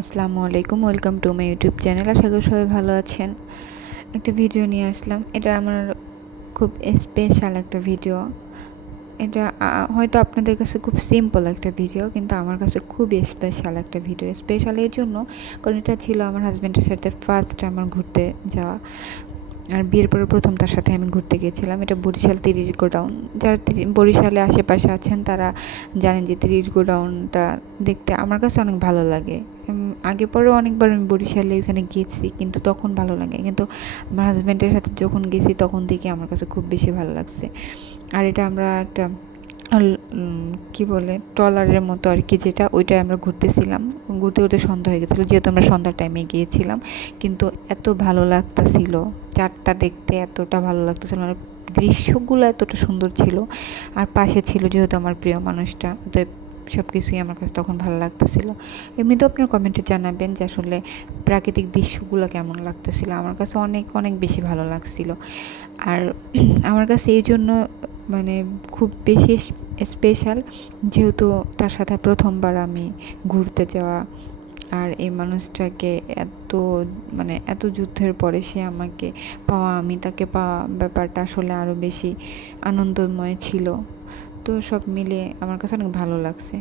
আসসালামু আলাইকুম, welcome to my YouTube channel. আশা করি সবাই ভালো আছেন। একটা ভিডিও নিয়ে আসলাম। এটা আমার খুব স্পেশাল একটা ভিডিও। এটা হয়তো আপনাদের কাছে খুব সিম্পল একটা ভিডিও, কিন্তু আমার কাছে খুবই স্পেশাল একটা ভিডিও। স্পেশাল এর জন্য কারণ এটা ছিল আমার হাজব্যান্ডের সাথে ফার্স্ট আমার ঘুরতে যাওয়া। আর বিয়ের পরে প্রথম তার সাথে আমি ঘুরতে গিয়েছিলাম। এটা বরিশাল 30 গোডাউন। যারা বরিশালে আশেপাশে আছেন তারা জানেন যে 30 গোডাউনটা দেখতে আমার কাছে অনেক ভালো লাগে। আগে পরেও অনেকবার আমি বরিশালে ওখানে গিয়েছি, কিন্তু তখন ভালো লাগে, কিন্তু আমার হাজব্যান্ডের সাথে যখন গেছি তখন থেকে আমার কাছে খুব বেশি ভালো লাগছে। আর এটা আমরা একটা কি বলে ট্রলারের মতো আর কি, যেটা ওইটাই আমরা ঘুরতেছিলাম। ঘুরতে ঘুরতে সন্ধ্যা হয়ে গেছিলো, যেহেতু আমরা সন্ধ্যার টাইমে গিয়েছিলাম। কিন্তু এত ভালো লাগতেছিল চারটা দেখতে, এতটা ভালো লাগতেছিল, মানে দৃশ্যগুলো এতটা সুন্দর ছিল। আর পাশে ছিল যেহেতু আমার প্রিয় মানুষটা, তো সব কিছুই আমার কাছে তখন ভালো লাগতেছিল। এমনিতেও আপনার কমেন্টে জানাবেন যে আসলে প্রাকৃতিক দৃশ্যগুলো কেমন লাগতেছিল। আমার কাছে অনেক অনেক বেশি ভালো লাগছিল। আর আমার কাছে এই জন্য মানে খুব বেশি স্পেশাল, যেহেতু তার সাথে প্রথমবার আমি ঘুরতে যাওয়া। আর এই মানুষটাকে এত এত যুদ্ধের পরে সে আমাকে পাওয়া, আমি তাকে পাওয়া, ব্যাপারটা আসলে আরও বেশি আনন্দময় ছিল। তো সব মিলিয়ে আমার কাছে অনেক ভালো লাগছে।